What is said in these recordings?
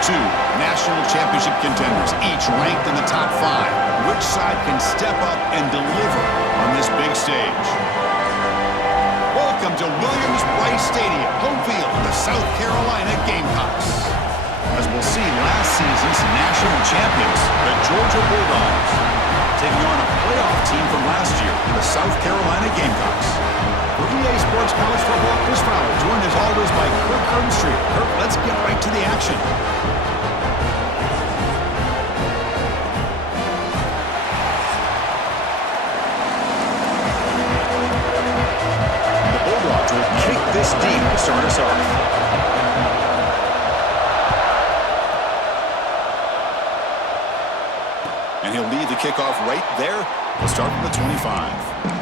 Two national championship contenders, each ranked in the top 5. Which side can step up and deliver on this big stage? Welcome to Williams-Brice Stadium, home field of the South Carolina Gamecocks. As we'll see, last season's national champions, the Georgia Bulldogs, taking on a playoff team from last year, the South Carolina Gamecocks. For EA Sports College Football, Chris Fowler, joined as always by Kirk Herbstreit. Kirk, let's get right to the action. The Bulldogs will kick this deep to start us off. And he'll lead the kickoff right there. We'll start from the 25.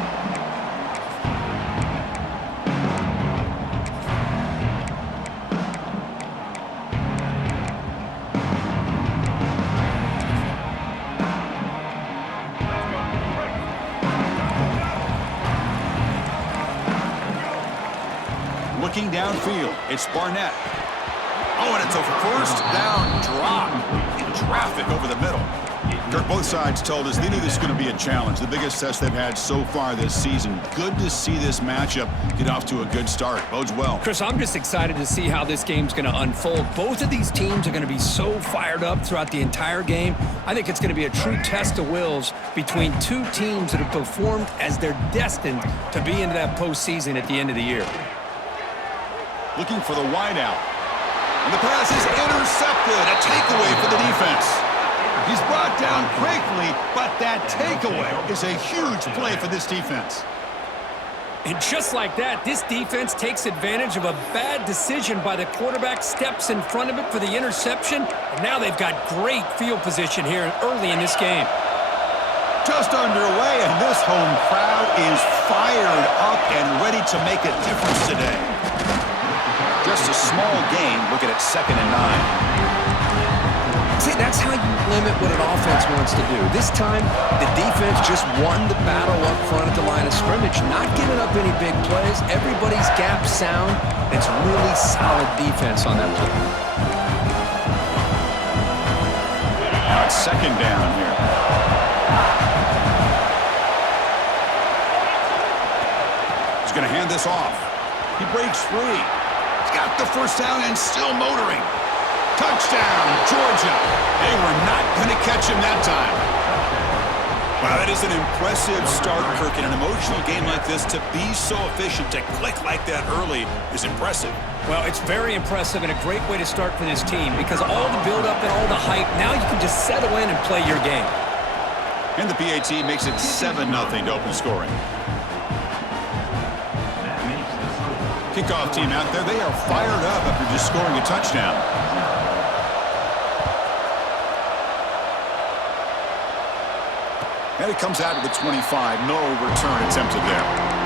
Looking downfield, it's Barnett. Oh, and it's a first down drop in traffic over the middle. Kirk, both sides told us they knew this was going to be a challenge, the biggest test they've had so far this season. Good to see this matchup get off to a good start. Bodes well. Chris, I'm just excited to see how this game's going to unfold. Both of these teams are going to be so fired up throughout the entire game. I think it's going to be a true test of wills between two teams that have performed as they're destined to be into that postseason at the end of the year. Looking for the wideout. And the pass is intercepted. A takeaway for the defense. He's brought down quickly, but that takeaway is a huge play for this defense. And just like that, this defense takes advantage of a bad decision by the quarterback, steps in front of it for the interception, and now they've got great field position here early in this game. Just underway, and this home crowd is fired up and ready to make a difference today. Just a small gain, looking at 2nd and 9. See, that's how you limit what an offense wants to do. This time, the defense just won the battle up front at the line of scrimmage, not giving up any big plays. Everybody's gap sound. It's really solid defense on that play. Now it's 2nd down here. He's going to hand this off. He breaks free. He's got the first down and still motoring. Touchdown, Georgia. They were not going to catch him that time. Wow, that is an impressive start, Kirk. In an emotional game like this, to be so efficient, to click like that early is impressive. Well, it's very impressive and a great way to start for this team because all the build-up and all the hype, now you can just settle in and play your game. And the PAT makes it 7-0 to open scoring. Kickoff team out there, they are fired up after just scoring a touchdown. And it comes out to the 25. No return attempted there.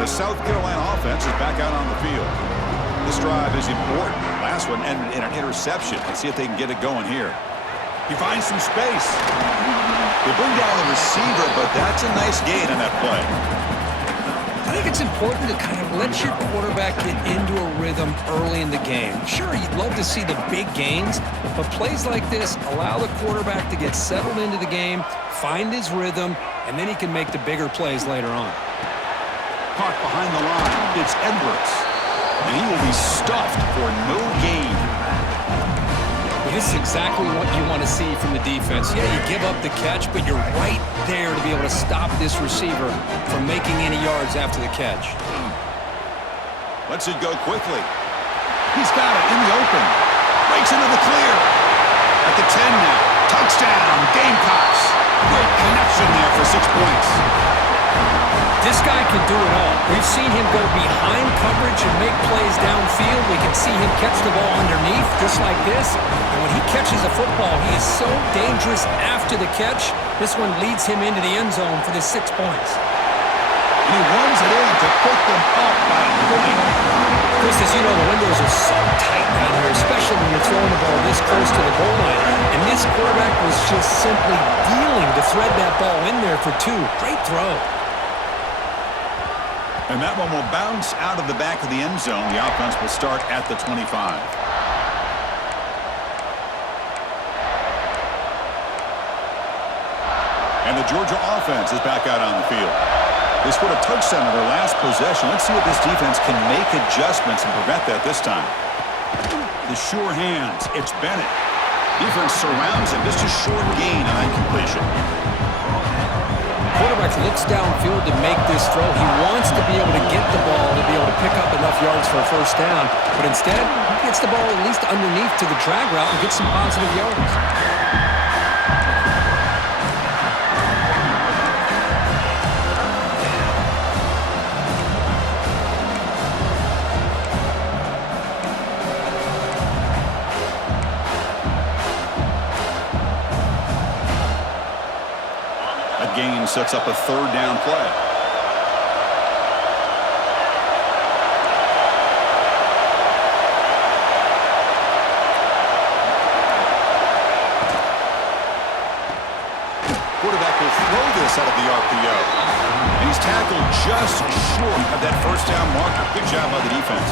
The South Carolina offense is back out on the field. This drive is important. Last one ended in an interception. Let's see if they can get it going here. He finds some space. They bring down the receiver, but that's a nice gain on that play. I think it's important to kind of let your quarterback get into a rhythm early in the game. Sure, you'd love to see the big gains, but plays like this allow the quarterback to get settled into the game, find his rhythm, and then he can make the bigger plays later on. Caught behind the line. It's Edwards. And he will be stuffed for no gain. This is exactly what you want to see from the defense. Yeah, you give up the catch, but you're right there to be able to stop this receiver from making any yards after the catch. Lets it go quickly. He's got it in the open. Breaks into the clear. At the 10 now. Touchdown, Gamecocks. Great connection there for 6 points. This guy can do it all. We've seen him go behind coverage and make plays downfield. We can see him catch the ball underneath, just like this. And when he catches a football, he is so dangerous after the catch. This one leads him into the end zone for the 6 points. And he runs it in to put them up by a point. Chris, as you know, the windows are so tight down here, especially when you're throwing the ball this close to the goal line. And this quarterback was just simply dealing to thread that ball in there for 2. Great throw. And that one will bounce out of the back of the end zone. The offense will start at the 25. And the Georgia offense is back out on the field. They scored a touchdown in their last possession. Let's see if this defense can make adjustments and prevent that this time. The sure hands. It's Bennett. Defense surrounds him. Just a short gain on that completion. Quarterback looks downfield to make this throw. He wants to be able to get the ball to be able to pick up enough yards for a first down. But instead, he gets the ball at least underneath to the drag route and gets some positive yards. Gain sets up a 3rd down play. Quarterback will throw this out of the RPO. And he's tackled just short of that first down marker. Good job by the defense.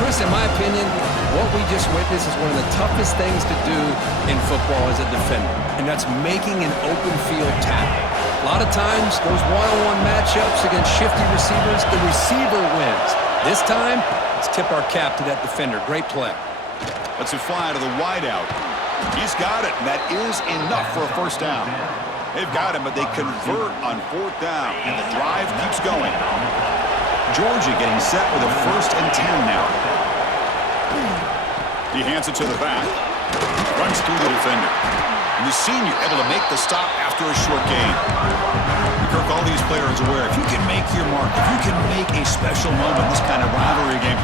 Chris, in my opinion, what we just witnessed is one of the toughest things to do in football as a defender, and that's making an open field tackle. A lot of times, those one-on-one matchups against shifty receivers, the receiver wins. This time, let's tip our cap to that defender. Great play. Let's it fly to the wideout. He's got it, and that is enough for a first down. They've got him, but they convert on 4th down, and the drive keeps going. Georgia getting set with a 1st and 10 now. He hands it to the back. Runs through the defender. And the senior able to make the stop after a short gain. Kirk, all these players are aware, if you can make your mark, if you can make a special moment in this kind of rivalry game,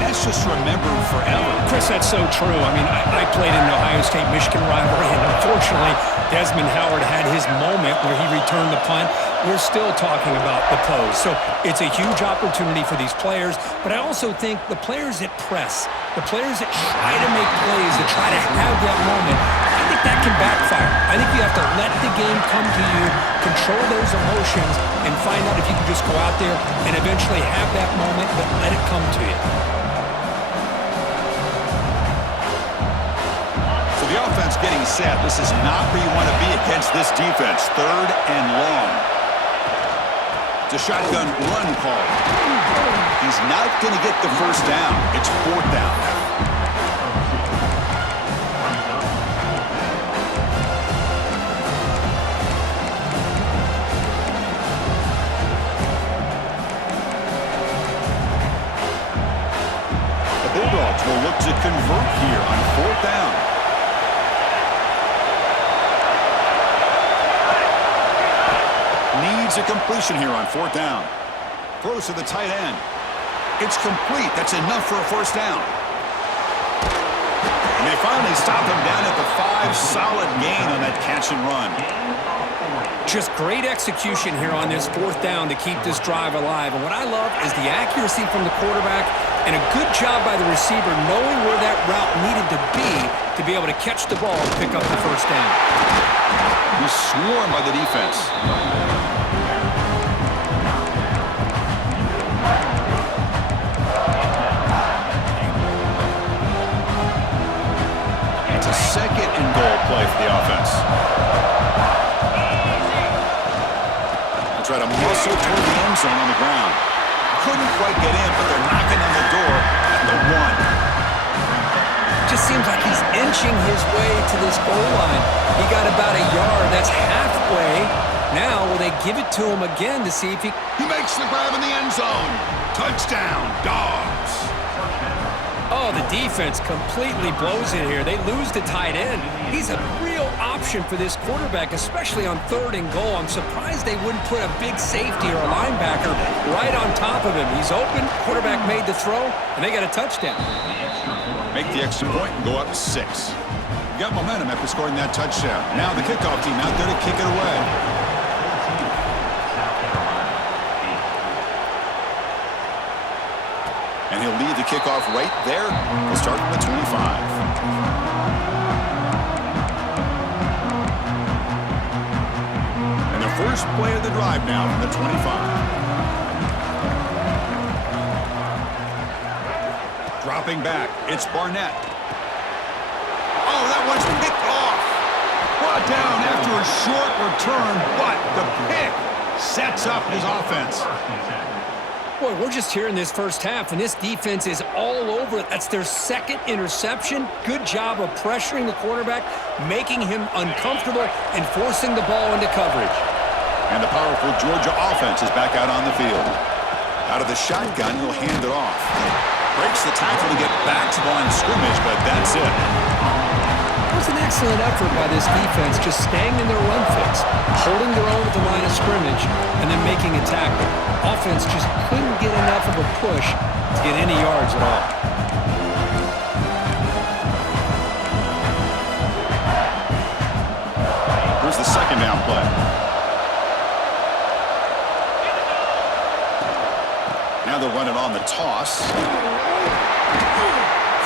that's just remembered forever. Chris, that's so true. I mean, I played in the Ohio State-Michigan rivalry, and unfortunately, Desmond Howard had his moment where he returned the punt. We're still talking about the pose. So it's a huge opportunity for these players, but I also think the players that press, the players that try to make plays, that try to have that moment, I think that can backfire. I think you have to let the game come to you, control those emotions, and find out if you can just go out there and eventually have that moment, but let it come to you. So the offense getting set. This is not where you want to be against this defense. 3rd and long. It's a shotgun run call. He's not going to get the first down. It's 4th down now. The Bulldogs will look to convert here on 4th down. Needs a completion here on 4th down. Throws to the tight end. It's complete. That's enough for a first down. And they finally stop him down at the 5. Solid gain on that catch and run. Just great execution here on this 4th down to keep this drive alive. And what I love is the accuracy from the quarterback and a good job by the receiver knowing where that route needed to be able to catch the ball and pick up the first down. He's swarmed by the defense. It's a 2nd and goal play for the offense. They'll try to muscle toward the end zone on the ground. Couldn't quite get in, but they're knocking on the door at the 1. Just seems like he's inching his way to this goal line. He got about a yard. That's halfway. Now, will they give it to him again to see if he... He makes the grab in the end zone. Touchdown, Dogs. Oh, the defense completely blows it here. They lose the tight end. He's a real option for this quarterback, especially on 3rd and goal. I'm surprised they wouldn't put a big safety or a linebacker right on top of him. He's open, quarterback made the throw, and they got a touchdown. Make the extra point and go up 6. You got momentum after scoring that touchdown. Now the kickoff team out there to kick it away. And he'll lead the kickoff right there. We'll start from the 25. And the first play of the drive now from the 25. Dropping back, it's Barnett. Oh, that one's picked off. Brought down after a short return, but the pick sets up his offense. Boy, we're just here in this first half, and this defense is all over it. That's their 2nd interception. Good job of pressuring the quarterback, making him uncomfortable, and forcing the ball into coverage. And the powerful Georgia offense is back out on the field. Out of the shotgun, he'll hand it off. Breaks the tackle to get back to the line of scrimmage, but that's it. It was an excellent effort by this defense, just staying in their run fix, holding their own at the line of scrimmage, and then making a tackle. Offense just couldn't get enough of a push to get any yards at all. Here's the 2nd down play. Now they'll run it on the toss.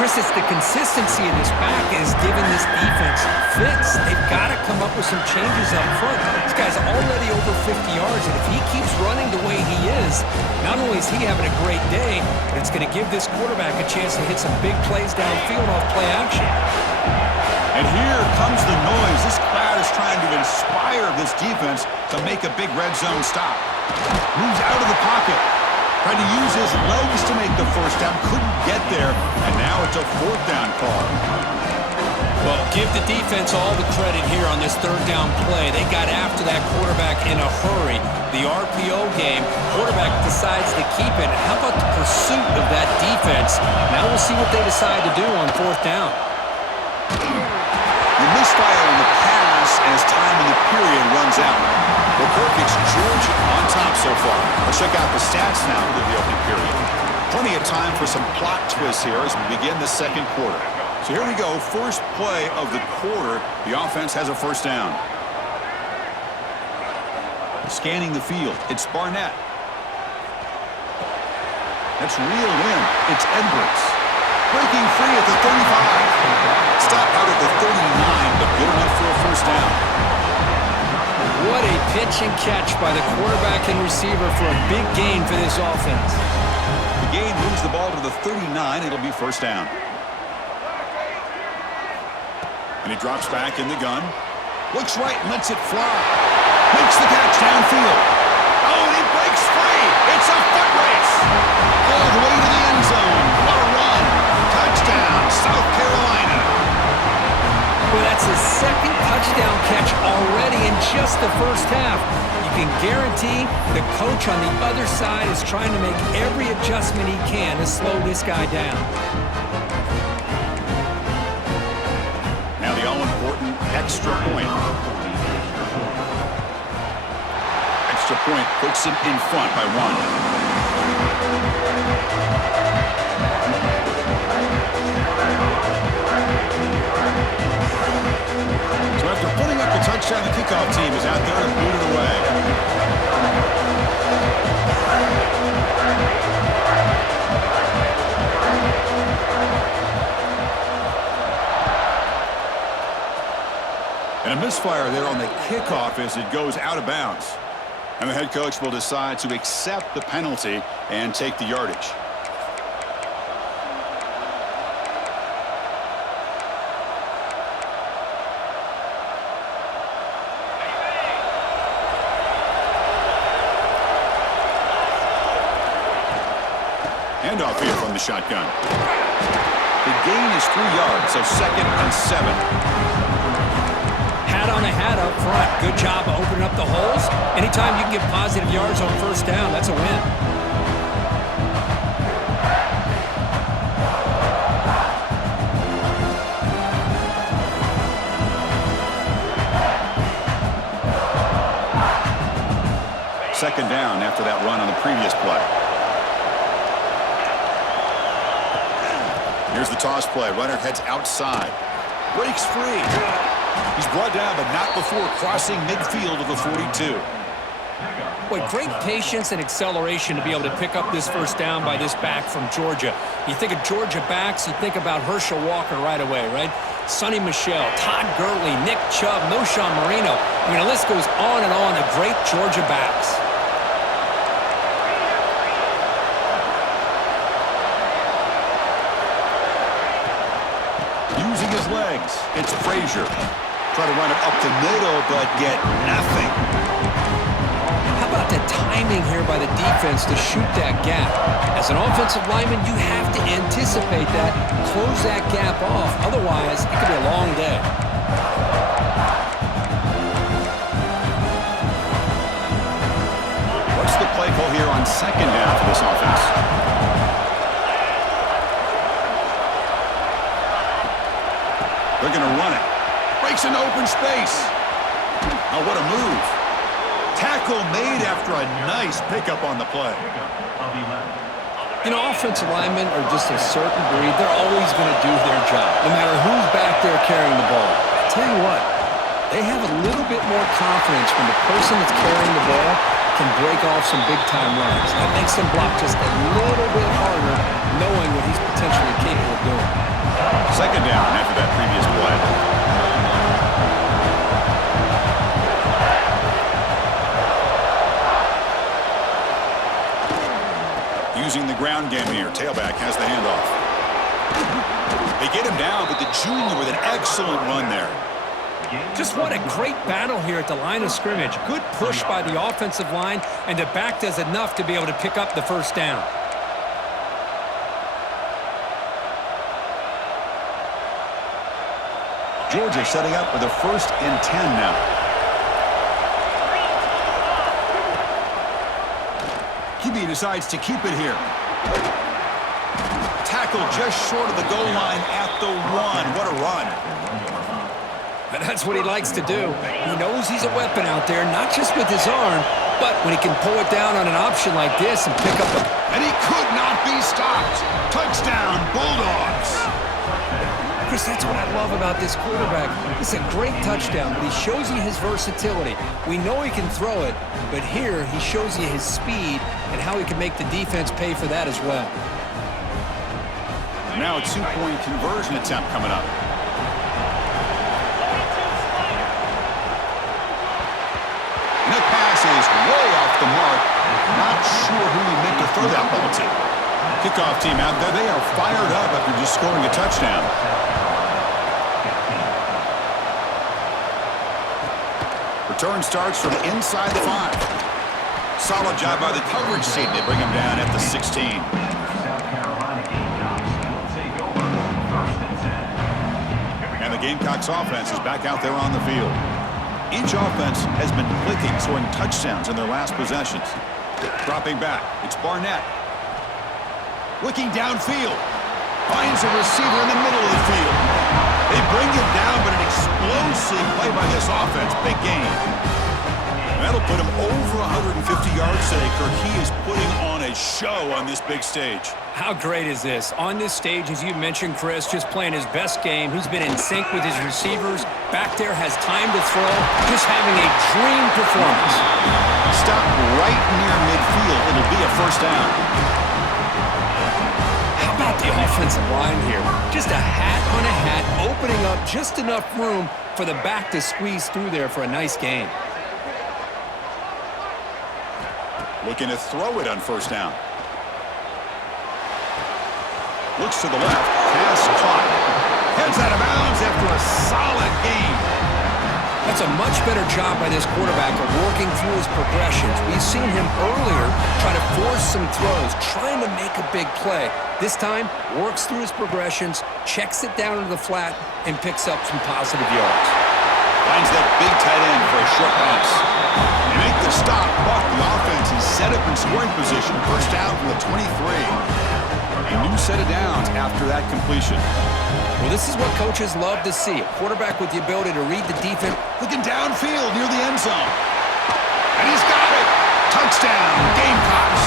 Chris, it's the consistency in his back is giving this defense fits. They've got to come up with some changes up front. This guy's already over 50 yards, and if he keeps running the way he is, not only is he having a great day, but it's going to give this quarterback a chance to hit some big plays downfield off play action. And here comes the noise. This crowd is trying to inspire this defense to make a big red zone stop. Moves out of the pocket. Tried to use his legs to make the first down. Couldn't get there. And now it's a 4th down call. Well, give the defense all the credit here on this 3rd down play. They got after that quarterback in a hurry. The RPO game, quarterback decides to keep it. How about the pursuit of that defense? Now we'll see what they decide to do on 4th down. The misfire on the pass as time in the period runs out. Well, Kirk, it's Georgia on top so far. Let's check out the stats now for the opening period. Plenty of time for some plot twists here as we begin the 2nd quarter. So here we go, first play of the quarter. The offense has a 1st down. Scanning the field, it's Barnett. That's reeled in, it's Edwards. Breaking free at the 35. Stop out at the 39, but good enough for a 1st down. What a pitch and catch by the quarterback and receiver for a big gain for this offense. The gain moves the ball to the 39. It'll be 1st down. And he drops back in the gun. Looks right and lets it fly. Makes the catch downfield. Oh, and he breaks free. It's a foot race. All the way to the end zone. What a run. Touchdown, South Carolina. Well, that's his 2nd touchdown catch already in just the first half. You can guarantee the coach on the other side is trying to make every adjustment he can to slow this guy down. Now the all-important extra point. Extra point puts him in front by 1. So after putting up the touchdown, the kickoff team is out there and booted away. And a misfire there on the kickoff as it goes out of bounds. And the head coach will decide to accept the penalty and take the yardage. Handoff here from the shotgun. The gain is 3 yards, so 2nd and 7. Hat on a hat up front. Good job of opening up the holes. Anytime you can get positive yards on first down, that's a win. Second down after that run on the previous play. Here's the toss play. Runner heads outside. Breaks free. He's brought down, but not before crossing midfield of the 42. Boy, great patience and acceleration to be able to pick up this first down by this back from Georgia. You think of Georgia backs, you think about Herschel Walker right away, right? Sonny Michel, Todd Gurley, Nick Chubb, Noshawn Marino. I mean, the list goes on and on of great Georgia backs. Using his legs, it's Frazier. Try to run it up the middle, but get nothing. How about the timing here by the defense to shoot that gap? As an offensive lineman, you have to anticipate that, close that gap off. Otherwise, it could be a long day. What's the play call here on second down for this offense? They're going to run it. Breaks into open space. Oh, what a move. Tackle made after a nice pickup on the play. You know, offensive linemen are just a certain breed. They're always going to do their job, no matter who's back there carrying the ball. I tell you what, they have a little bit more confidence when the person that's carrying the ball can break off some big-time runs. That makes them block just a little bit harder, knowing what he's potentially capable of doing. Second down after that previous play. Using the ground game here. Tailback has the handoff. They get him down, but the junior with an excellent run there. Just what a great battle here at the line of scrimmage. Good push by the offensive line, and the back does enough to be able to pick up the first down. Georgia setting up with a 1st and 10 now. QB decides to keep it here. Tackle just short of the goal line at the 1. What a run. And that's what he likes to do. He knows he's a weapon out there, not just with his arm, but when he can pull it down on an option like this and pick up a... And he could not be stopped. Touchdown, Bulldogs. Chris, that's what I love about this quarterback. It's a great touchdown, but he shows you his versatility. We know he can throw it, but here he shows you his speed and how he can make the defense pay for that as well. Now a 2-point conversion attempt coming up. And that pass is way off the mark. Not sure who he meant to throw that ball to. Kickoff team out there, they are fired up after just scoring a touchdown. Return starts from inside the 5. Solid job by the coverage team. They bring him down at the 16. And the Gamecocks offense is back out there on the field. Each offense has been clicking, scoring touchdowns in their last possessions. Dropping back, it's Barnett. Looking downfield. Finds a receiver in the middle of the field. They bring him down, but an explosive play by this offense. Big game. That'll put him over 150 yards today. Kirk, he is putting on a show on this big stage. How great is this? On this stage, as you mentioned, Chris, just playing his best game. He's been in sync with his receivers. Back there, has time to throw. Just having a dream performance. Stop right near midfield. It'll be a first down. How about the offensive line here? Just a hat on a hat, opening up just enough room for the back to squeeze through there for a nice gain. Looking to throw it on first down. Looks to the left. Pass caught. Heads out of bounds after a solid gain. That's a much better job by this quarterback of working through his progressions. We've seen him earlier try to force some throws, trying to make a big play. This time, works through his progressions, checks it down into the flat, and picks up some positive yards. Finds that big tight end for a short pass. They make the stop, but the offense is set up in scoring position. First down from the 23. A new set of downs after that completion. Well, this is what coaches love to see. A quarterback with the ability to read the defense. Looking downfield near the end zone. And he's got it. Touchdown, Gamecocks.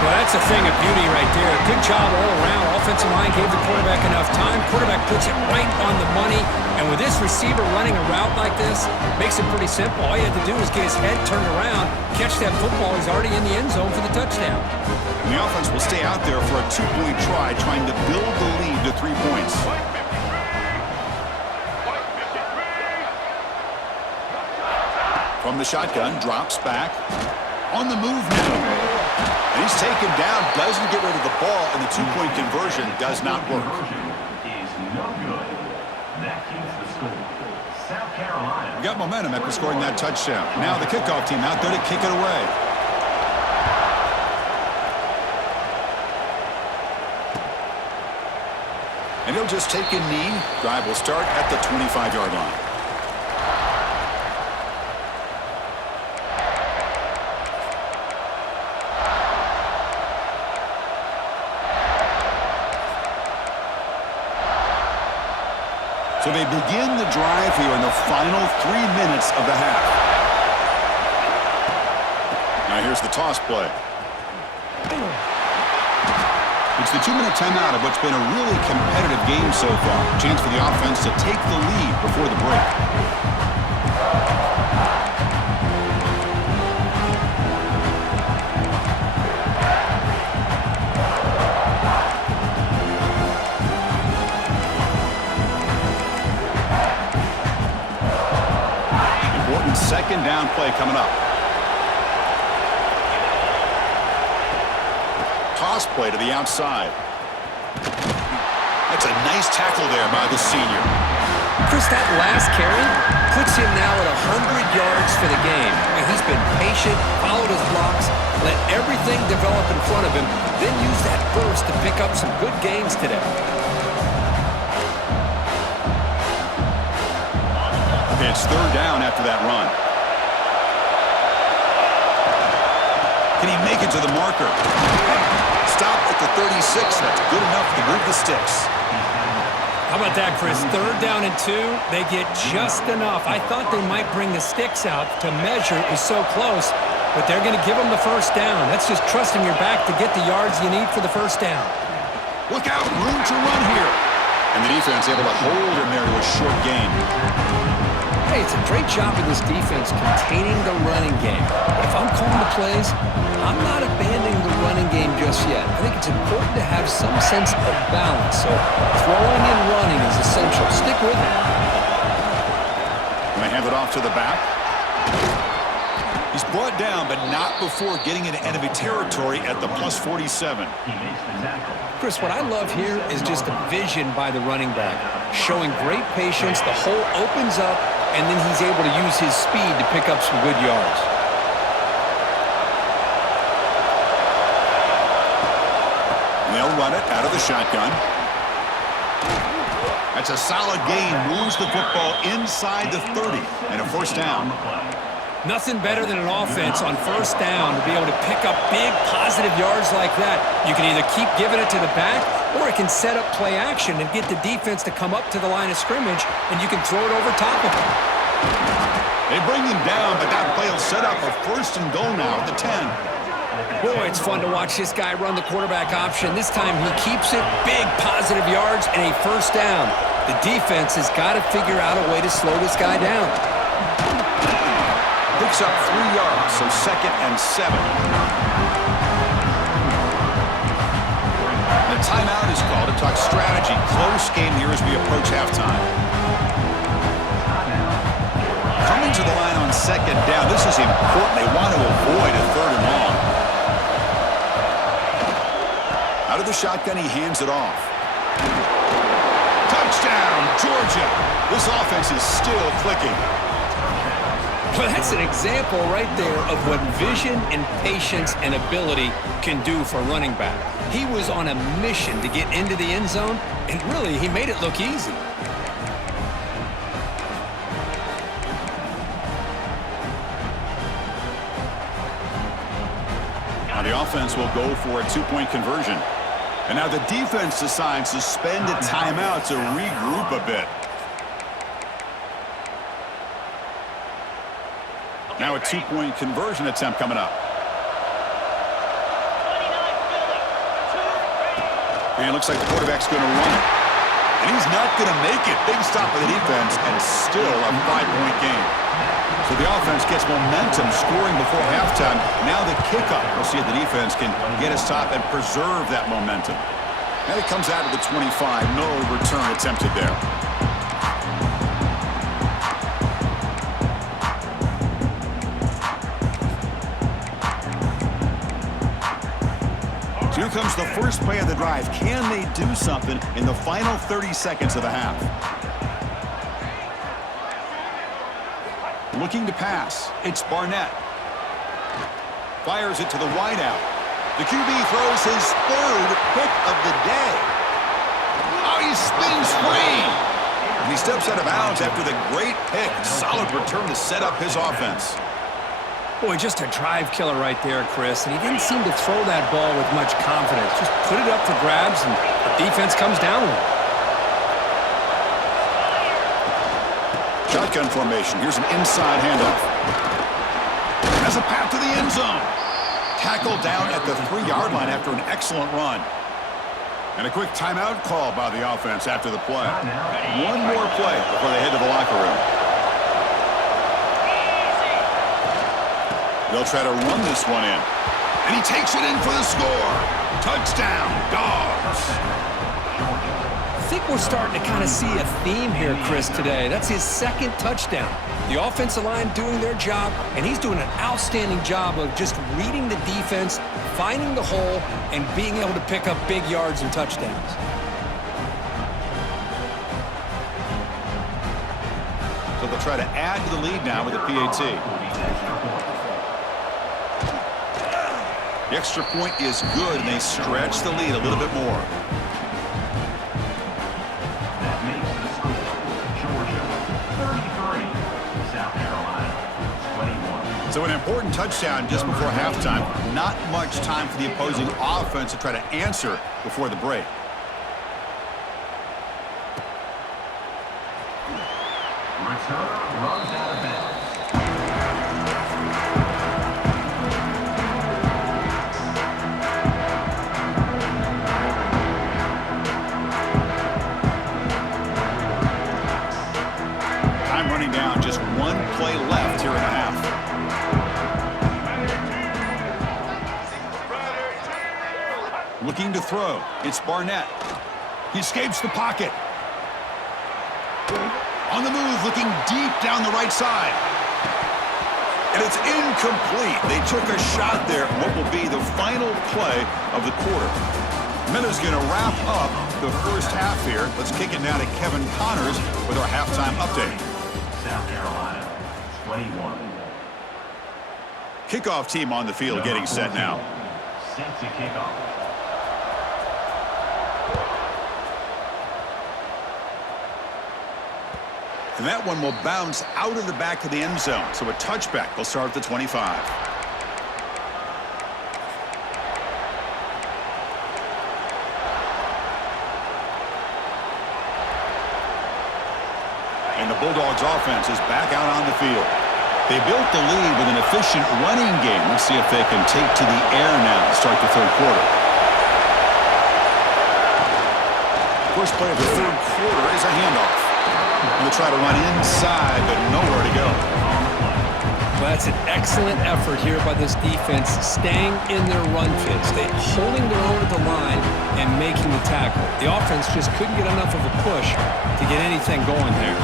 Well, that's a thing of beauty right there. Good job all around. Offensive line gave the quarterback enough time. Quarterback puts it right on the money. And with this receiver running a route like this, makes it pretty simple. All you had to do was get his head turned around, catch that football. He's already in the end zone for the touchdown. And the offense will stay out there for a 2-point try, trying to build the lead to 3 points. From the shotgun, drops back. On the move now. And he's taken down, doesn't get rid of the ball, and the 2-point conversion does not work. We got momentum after scoring that touchdown. Now the kickoff team out there to kick it away. And he'll just take a knee. Drive will start at the 25-yard line. So they begin the drive here in the final 3 minutes of the half. Now here's the toss play. It's the 2-minute timeout of what's been a really competitive game so far. Chance for the offense to take the lead before the break. Second down play coming up. Toss play to the outside. That's a nice tackle there by the senior. Chris, that last carry puts him now at 100 yards for the game. And he's been patient, followed his blocks, let everything develop in front of him, then use that burst to pick up some good gains today. It's third down after that run. Can he make it to the marker? Stop at the 36. That's good enough to move the sticks. How about that, Chris? Third down and 2. They get just enough. I thought they might bring the sticks out to measure. It was so close, but they're going to give them the first down. That's just trusting your back to get the yards you need for the first down. Look out, room to run here. And the defense able to hold him there to a short gain. Hey, it's a great job of this defense containing the running game. But if I'm calling the plays, I'm not abandoning the running game just yet. I think it's important to have some sense of balance. So throwing and running is essential. Stick with it. And they hand it off to the back. He's brought down, but not before getting into enemy territory at the plus 47. Chris, what I love here is just a vision by the running back. Showing great patience, the hole opens up, and then he's able to use his speed to pick up some good yards. They'll run it out of the shotgun. That's a solid gain. Moves the football inside the 30 and a first down. Nothing better than an offense on first down to be able to pick up big positive yards like that. You can either keep giving it to the back, or it can set up play action and get the defense to come up to the line of scrimmage, and you can throw it over top of them. They bring him down, but that play will set up a first and goal now at the 10. Boy, it's fun to watch this guy run the quarterback option. This time he keeps it, big positive yards, and a first down. The defense has got to figure out a way to slow this guy down. Picks up 3 yards, so second and 7. The timeout is called to talk strategy. Close game here as we approach halftime. Coming to the line on second down. This is important. They want to avoid a third and long. Out of the shotgun, he hands it off. Touchdown, Georgia. This offense is still clicking. Well, that's an example right there of what vision and patience and ability can do for a running back. He was on a mission to get into the end zone, and really, he made it look easy. Now the offense will go for a two-point conversion. And now the defense decides to spend a timeout to regroup a bit. Now a two-point conversion attempt coming up. And it looks like the quarterback's going to run it. And he's not going to make it. Big stop by the defense, and still a 5-point game. So the offense gets momentum, scoring before halftime. Now the kickoff. We'll see if the defense can get a stop and preserve that momentum. And it comes out of the 25. No return attempted there. So here comes the first play of the drive. Can they do something in the final 30 seconds of the half? Looking to pass. It's Barnett. Fires it to the wideout. The QB throws his third pick of the day. Oh, he spins free. And he steps out of bounds after the great pick. Solid return to set up his offense. Boy, just a drive killer right there, Chris. And he didn't seem to throw that ball with much confidence. Just put it up for grabs, and the defense comes down with it. Shotgun formation. Here's an inside handoff. Has a path to the end zone. Tackled down at the 3-yard line after an excellent run. And a quick timeout call by the offense after the play. One more play before they head to the locker room. They'll try to run this one in. And he takes it in for the score. Touchdown, Dogs. I think we're starting to kind of see a theme here, Chris, today. That's his second touchdown. The offensive line doing their job, and he's doing an outstanding job of just reading the defense, finding the hole, and being able to pick up big yards and touchdowns. So they'll try to add to the lead now with a PAT. The extra point is good, and they stretch the lead a little bit more. That makes the score Georgia 33, South Carolina 21. So an important touchdown just before halftime. Not much time for the opposing offense to try to answer before the break. Return runs out of bounds. Time running down, just one play left here in the half. Looking to throw. It's Barnett. He escapes the pocket. On the move, looking deep down the right side. And it's incomplete. They took a shot there. What will be the final play of the quarter. Miller's going to wrap up the first half here. Let's kick it now to Kevin Connors with our halftime update. South Carolina 21. Kickoff team on the field getting set now. Set to kick off. And that one will bounce out of the back of the end zone. So a touchback will start at the 25. And the Bulldogs offense is back out on the field. They built the lead with an efficient running game. Let's see if they can take to the air now to start the third quarter. First play of the third quarter is a handoff. They'll try to run inside, but nowhere to go. Well, that's an excellent effort here by this defense, staying in their run fit, holding their own at the line and making the tackle. The offense just couldn't get enough of a push to get anything going there.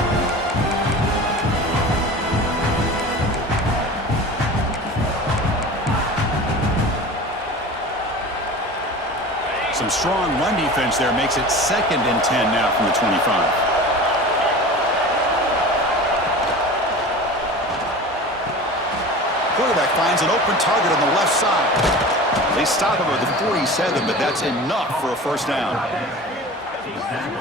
Some strong run defense there makes it 2nd and 10 now from the 25. Quarterback finds an open target on the left side. They stop him at the 47, but that's enough for a first down.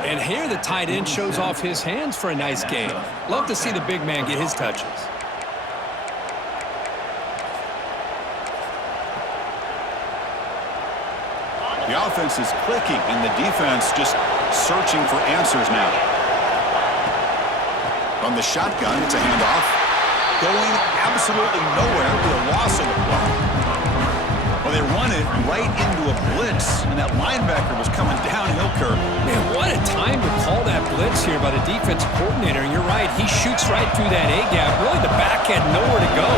And here the tight end shows off his hands for a nice game. Love to see the big man get his touches. The offense is clicking, and the defense just searching for answers now. From the shotgun, it's a handoff. Going absolutely nowhere with a loss on the play. Well, they run it right into a blitz, and that linebacker was coming downhill, Kirk. Man, what a time to call that blitz here by the defensive coordinator. And you're right, he shoots right through that A-gap. Really, the back had nowhere to go.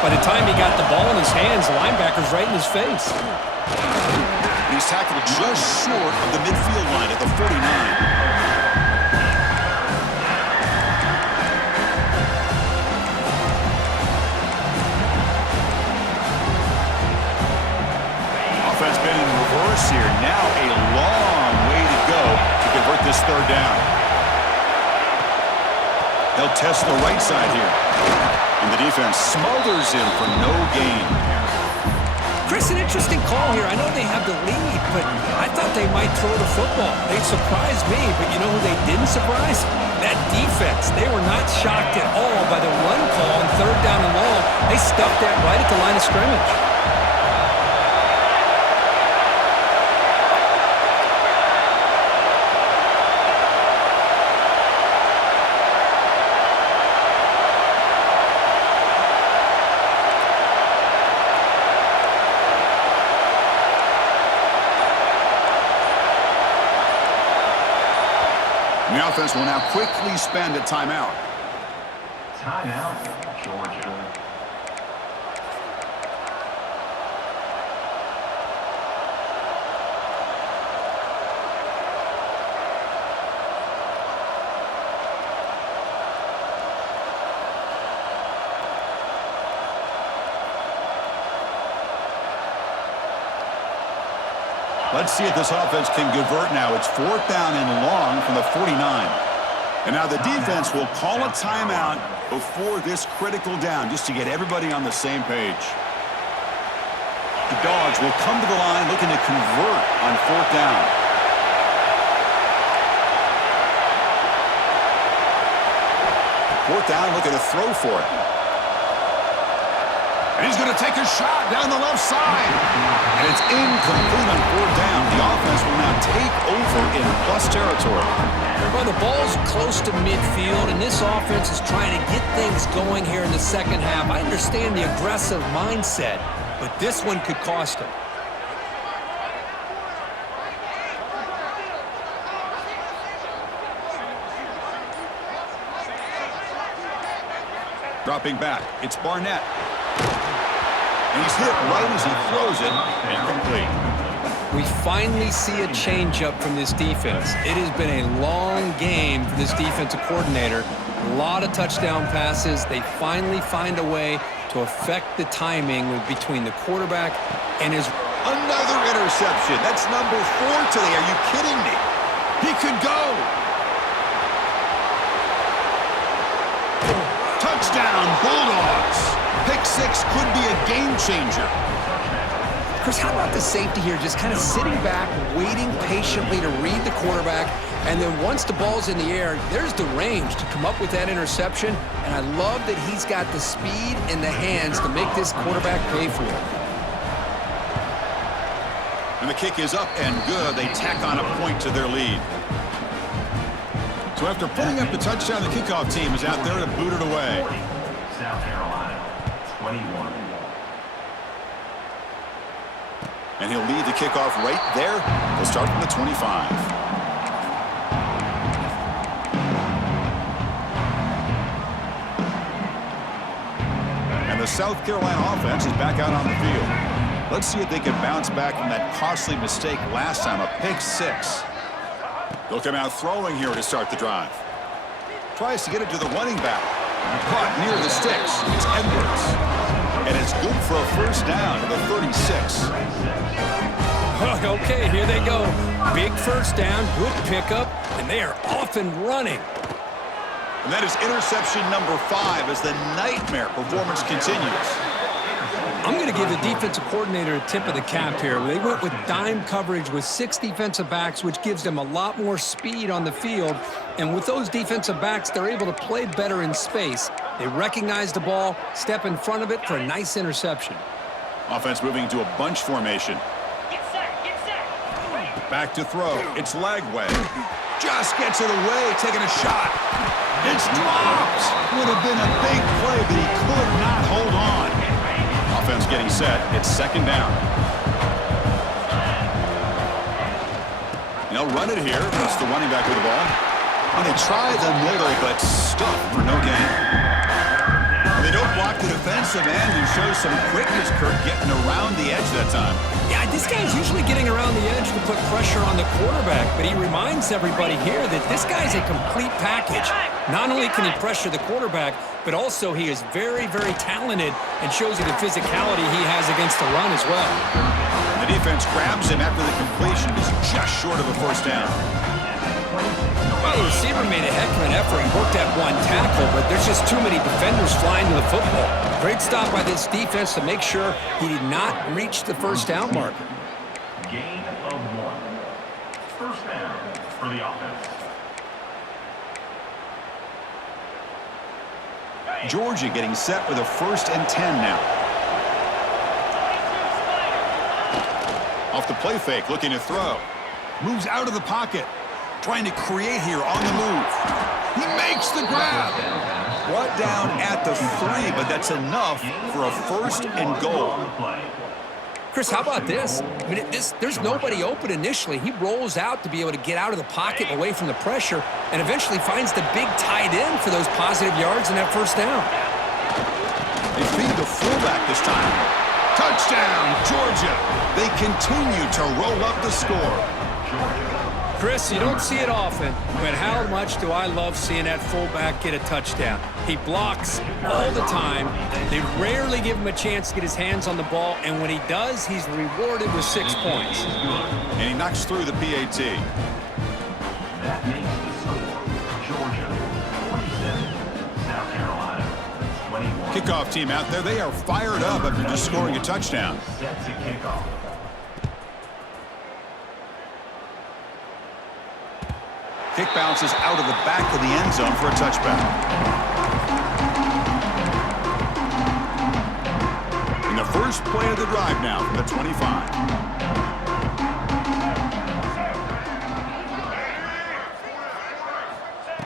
By the time he got the ball in his hands, the linebacker's right in his face. He's tackled just short of the midfield line at the 49. Offense been in reverse here. Now a long way to go to convert this 3rd down. They'll test the right side here. And the defense smothers him for no gain. Chris, an interesting call here. I know they have the lead, but I thought they might throw the football. They surprised me, but you know who they didn't surprise? That defense. They were not shocked at all by the run call on 3rd down and long. They stuffed that right at the line of scrimmage. And the offense will now quickly spend a timeout. Timeout, Georgia. Let's see if this offense can convert now. It's 4th down and long from the 49. And now the defense will call a timeout before this critical down, just to get everybody on the same page. The Dogs will come to the line looking to convert on 4th down. Fourth down, looking to throw for it. And he's going to take a shot down the left side. And it's incomplete on 4th down. The offense will now take over in plus territory. Well, the ball's close to midfield, and this offense is trying to get things going here in the 2nd half. I understand the aggressive mindset, but this one could cost them. Dropping back, it's Barnett. And he's hit right as he throws it, incomplete. We finally see a changeup from this defense. It has been a long game for this defensive coordinator. A lot of touchdown passes. They finally find a way to affect the timing between the quarterback and his... Another interception. That's number 4 today. Are you kidding me? He could go. Touchdown, Bulldogs. Pick 6 could be a game changer. Chris, how about the safety here? Just kind of sitting back, waiting patiently to read the quarterback, and then once the ball's in the air, there's the range to come up with that interception, and I love that he's got the speed in the hands to make this quarterback pay for it. And the kick is up and good. They tack on a point to their lead. So after putting up the touchdown, the kickoff team is out there to boot it away. South Carolina, 21. And he'll lead the kickoff right there. They'll start from the 25. And the South Carolina offense is back out on the field. Let's see if they can bounce back from that costly mistake last time, a pick 6. They'll come out throwing here to start the drive. Tries to get it to the running back. Caught near the sticks. It's Edwards. And it's good for a first down to the 36. Okay, here they go. Big first down, good pickup, and they are off and running. And that is interception number 5 as the nightmare performance continues. I'm going to give the defensive coordinator a tip of the cap here. They went with dime coverage with 6 defensive backs, which gives them a lot more speed on the field. And with those defensive backs, they're able to play better in space. They recognize the ball, step in front of it for a nice interception. Offense moving into a bunch formation. Back to throw. It's Lagway. Just gets it away, taking a shot. It's dropped. Would have been a big play, but he could not hold on. Offense getting set. It's second down. They'll run it here. That's the running back with the ball. And they try the middle, but stuffed for no gain. They don't block the defensive end and show some quickness, Kirk, getting around the edge that time. Yeah, this guy's usually getting around the edge to put pressure on the quarterback, but he reminds everybody here that this guy's a complete package. Not only can he pressure the quarterback, but also he is very, very talented and shows you the physicality he has against the run as well. The defense grabs him after the completion. He's just short of a first down. Well, the receiver made a heck of an effort and worked at one tackle, but there's just too many defenders flying to the football. Great stop by this defense to make sure he did not reach the first down marker. Gain of 1. First down for the offense. Georgia getting set with a 1st and 10 now. Off the play fake, looking to throw. Moves out of the pocket. Trying to create here on the move. He makes the grab. Brought down at the 3, but that's enough for a 1st and goal. Chris, how about this? I mean, there's nobody open initially. He rolls out to be able to get out of the pocket and away from the pressure and eventually finds the big tight end for those positive yards in that first down. They feed the fullback this time. Touchdown, Georgia. They continue to roll up the score. Chris, you don't see it often, but how much do I love seeing that fullback get a touchdown. He blocks all the time. They rarely give him a chance to get his hands on the ball, and when he does, he's rewarded with 6 points. And he knocks through the PAT. That makes the score Georgia 47, South Carolina 21. Kickoff team out there, they are fired up after just scoring a touchdown. Set to kick off. Kick bounces out of the back of the end zone for a touchback. In the first play of the drive now from the 25.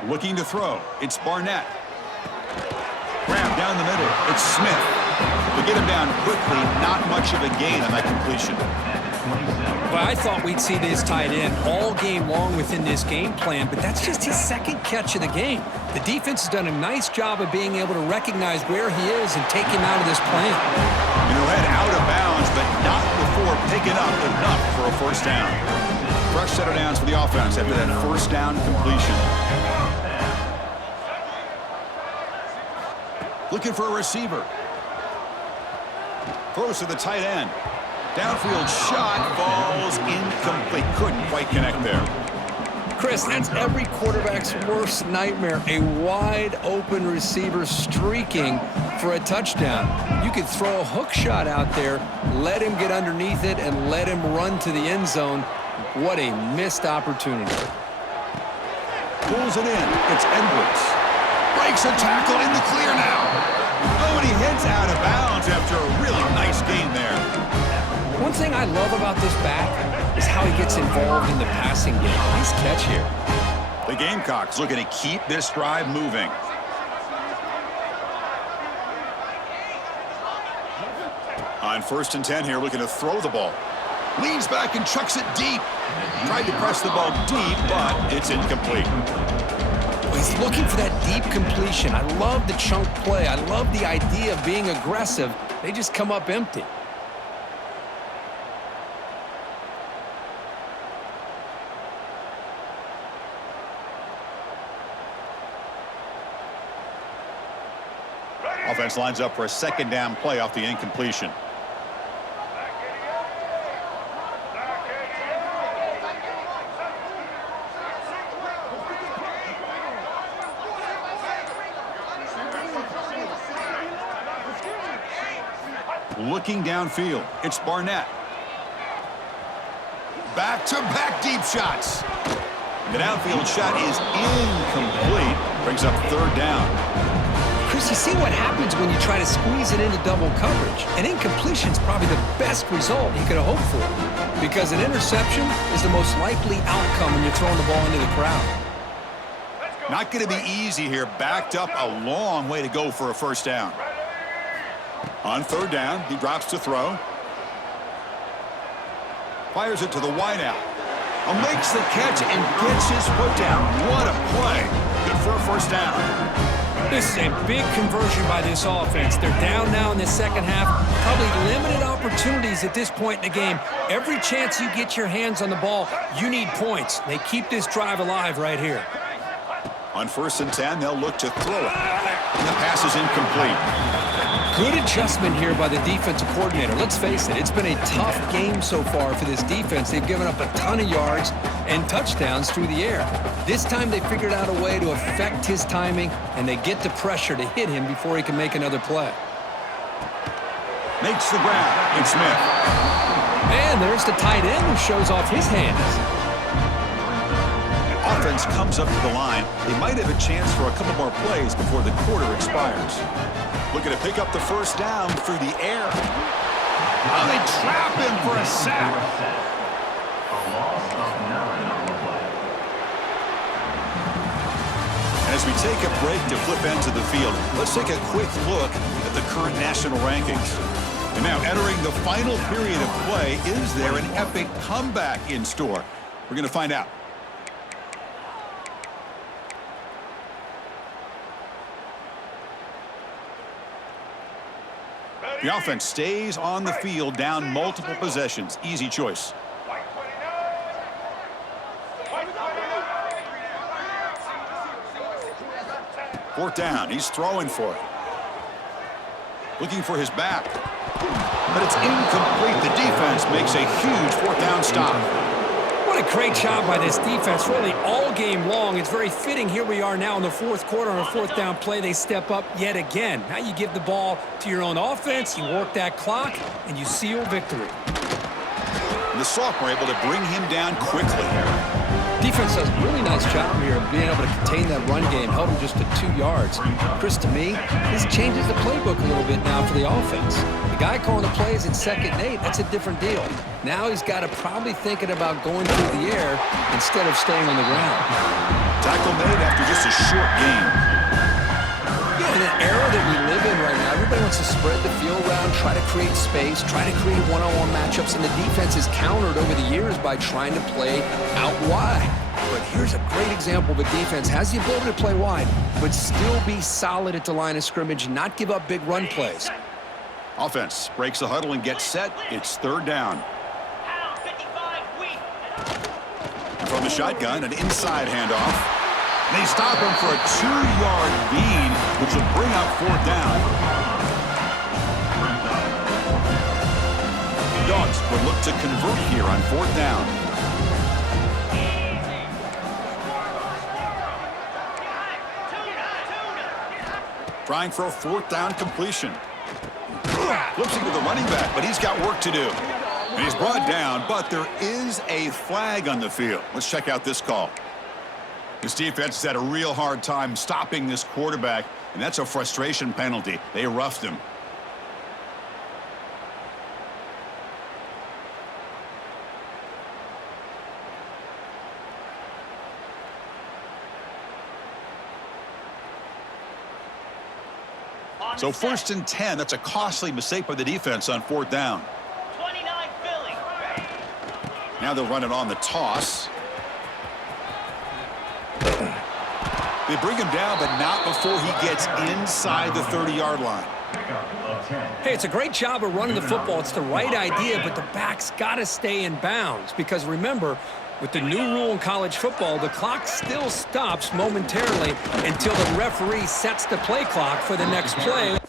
Looking to throw. It's Barnett. Grab down the middle. It's Smith. To get him down quickly, not much of a gain on that completion. But I thought we'd see this tight end all game long within this game plan, but that's just his 2nd catch of the game. The defense has done a nice job of being able to recognize where he is and take him out of this plan. He'll head out of bounds, but not before picking up enough for a first down. Fresh set of downs for the offense after that first down completion. Looking for a receiver. Throws to the tight end. Downfield shot falls incomplete. Couldn't quite connect there. Chris, that's every quarterback's worst nightmare. A wide open receiver streaking for a touchdown. You could throw a hook shot out there, let him get underneath it, and let him run to the end zone. What a missed opportunity. Pulls it in. It's Edwards. Breaks a tackle in the clear now. Oh, and he heads out of bounds after a really nice gain there. One thing I love about this back is how he gets involved in the passing game. Nice catch here. The Gamecocks looking to keep this drive moving. On 1st and 10 here, looking to throw the ball. Leans back and chucks it deep. Tried to press the ball deep, but it's incomplete. He's looking for that deep completion. I love the chunk play. I love the idea of being aggressive. They just come up empty. Offense lines up for a 2nd down play off the incompletion. Looking downfield, it's Barnett. Back-to-back deep shots. The downfield shot is incomplete. Brings up third down. Chris, you see what happens when you try to squeeze it into double coverage. An incompletion is probably the best result you could have hoped for, because an interception is the most likely outcome when you're throwing the ball into the crowd. Not going to be easy here. Backed up a long way to go for a first down. On third down, he drops to throw. Fires it to the wideout. Makes the catch and gets his foot down. What a play. Good for a first down. This is a big conversion by this offense. They're down now in the second half. Probably limited opportunities at this point in the game. Every chance you get your hands on the ball, you need points. They keep this drive alive right here. On 1st and 10, they'll look to throw it. And the pass is incomplete. Good adjustment here by the defensive coordinator. Let's face it, it's been a tough game so far for this defense. They've given up a ton of yards and touchdowns through the air. This time they figured out a way to affect his timing, and they get the pressure to hit him before he can make another play. Makes the grab. It's Smith. And there's the tight end who shows off his hands. Offense comes up to the line. They might have a chance for a couple more plays before the quarter expires. Looking to pick up the first down through the air. Oh, they trap him for a sack. A loss of 9 on the play. As we take a break to flip ends of the field, let's take a quick look at the current national rankings. And now entering the final period of play, is there an epic comeback in store? We're going to find out. The offense stays on the field, down multiple possessions. Easy choice. Fourth down. He's throwing for it. Looking for his back. But it's incomplete. The defense makes a huge fourth down stop. What a great job by this defense, really all game long. It's very fitting. Here we are now in the fourth quarter on a fourth down play. They step up yet again. Now you give the ball to your own offense, you work that clock, and you seal victory. And the sophomore able to bring him down quickly. Defense does a really nice job here of being able to contain that run game, held him just to 2 yards. Chris, to me, this changes the playbook a little bit now for the offense. The guy calling the plays in 2nd and 8, that's a different deal. Now he's got to probably thinking about going through the air instead of staying on the ground. Tackle made after just a short game. Yeah, in an era that we live in right now, everybody wants to spread the field around, try to create space, try to create one-on-one matchups, and the defense is countered over the years by trying to play out wide. But here's a great example of a defense has the ability to play wide, but still be solid at the line of scrimmage, not give up big run plays. Offense breaks the huddle and gets set. It's third down. And from the shotgun, an inside handoff. They stop him for a 2-yard gain, which will bring up fourth down. The Dogs will look to convert here on fourth down. Trying for a fourth down completion. Flips it to the running back, but he's got work to do. And he's brought down, but there is a flag on the field. Let's check out this call. This defense has had a real hard time stopping this quarterback, and that's a frustration penalty. They roughed him. So 1st and 10, that's a costly mistake by the defense on fourth down. 29 Philly. Now they'll run it on the toss. They bring him down, but not before he gets inside the 30-yard line. Hey, it's a great job of running the football. It's the right idea, but the back's got to stay in bounds. Because remember, with the new rule in college football, the clock still stops momentarily until the referee sets the play clock for the next play.